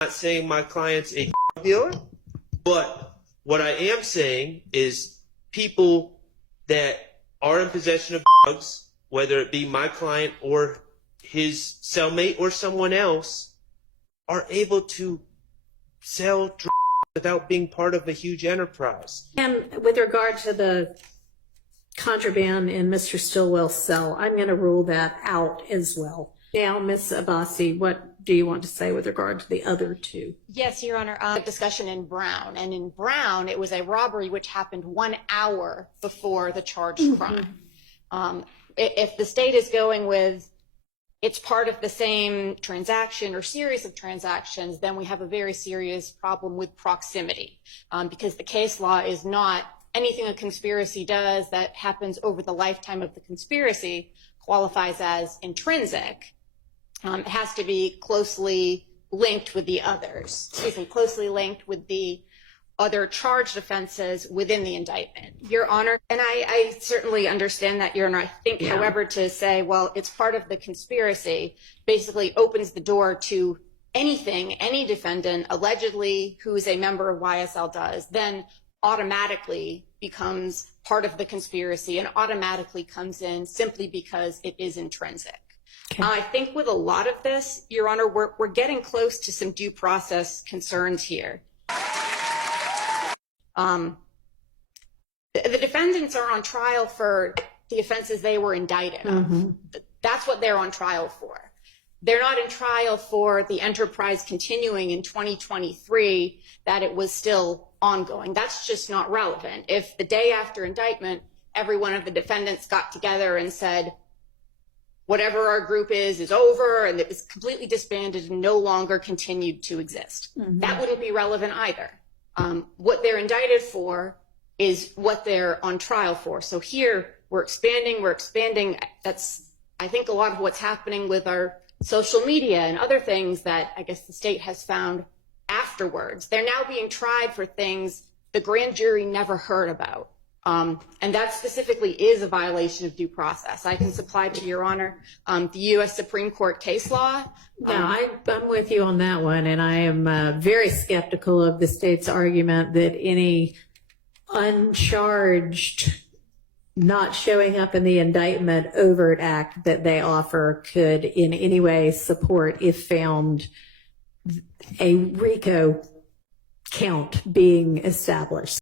not saying my client's a dealer, but what I am saying is people that are in possession of drugs, whether it be my client or his cellmate or someone else, are able to sell drugs without being part of a huge enterprise. And with regard to the contraband in Mr. Stillwell's cell, I'm going to rule that out as well. Now, Ms. Abbasi, what do you want to say with regard to the other two? Yes, Your Honor, discussion in Brown. And in Brown, it was a robbery which happened 1 hour before the charged crime. If the state is going with it's part of the same transaction or series of transactions, then we have a very serious problem with proximity, because the case law is not anything a conspiracy does that happens over the lifetime of the conspiracy qualifies as intrinsic. It has to be closely linked with the others, closely linked with the other charged offenses within the indictment. Your Honor, and I certainly understand that, Your Honor. I think, however, to say, well, it's part of the conspiracy basically opens the door to anything any defendant allegedly who is a member of YSL does, then automatically becomes part of the conspiracy and automatically comes in simply because it is intrinsic. Okay. I think with a lot of this, Your Honor, we're getting close to some due process concerns here. The defendants are on trial for the offenses they were indicted of. That's what they're on trial for. They're not in trial for the enterprise continuing in 2023, that it was still ongoing. That's just not relevant. If the day after indictment, every one of the defendants got together and said, whatever our group is over, and it was completely disbanded and no longer continued to exist, that wouldn't be relevant either. What they're indicted for is what they're on trial for. So here we're expanding. That's, I think, a lot of what's happening with our social media and other things that I guess the state has found afterwards. They're now being tried for things the grand jury never heard about. And that specifically is a violation of due process. I can supply to Your Honor the U.S. Supreme Court case law. No, I'm with you on that one, and I am very skeptical of the state's argument that any uncharged, not showing up in the indictment overt act that they offer could in any way support, if found, a RICO count being established.